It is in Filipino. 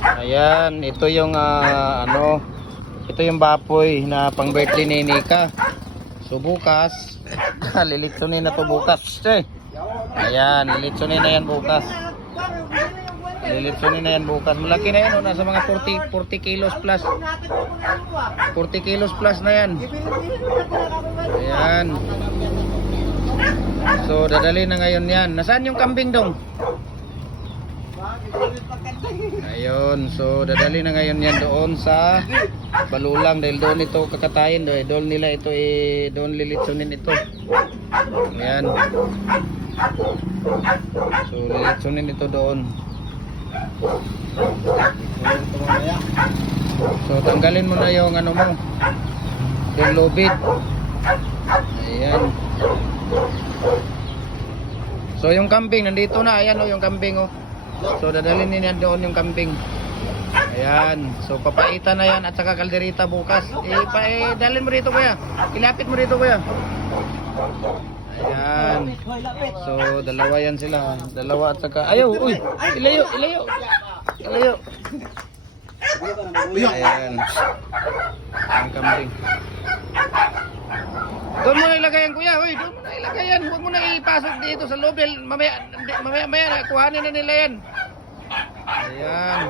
Ayan, ito yung ito yung baboy na pang birthday ni Nika. So bukas, lilitsunin na to bukas. Ayan, lilitsunin na yan bukas. Lilitsunin na yan bukas. Malaki na yan, oh, nasa mga 40 kilos plus. 40 kilos plus na yan. Ayan. So dadali na ngayon yan. Nasaan yung kambing dong? Ayun, so dadali na ngayon yan doon sa Balulang dahil doon ito kakatayin, doon nila ito doon lilitsunin ito. Ayan. So lilitsunin ito doon. So tanggalin mo na yung ano mo, yung lubid. Ayan. So yung kambing nandito na, ayan oh yung kambing oh. So dadalhin niya doon yung kambing. Ayan. So papaitan na yan at saka kalderita bukas. Dalhin mo rito kuya. Ilapit mo rito kuya. Ayan. So dalawa yan sila. Dalawa at saka ayaw. Uy. Ilayo. Ilayo. Ilayo. Ayan. Ang kambing. Doon mo na ilagay yan kuya. Uy, doon mo na ilagay yan. Huwag mo na ipasok dito sa loob. Mamaya kuhanin na nila yan. Ayan.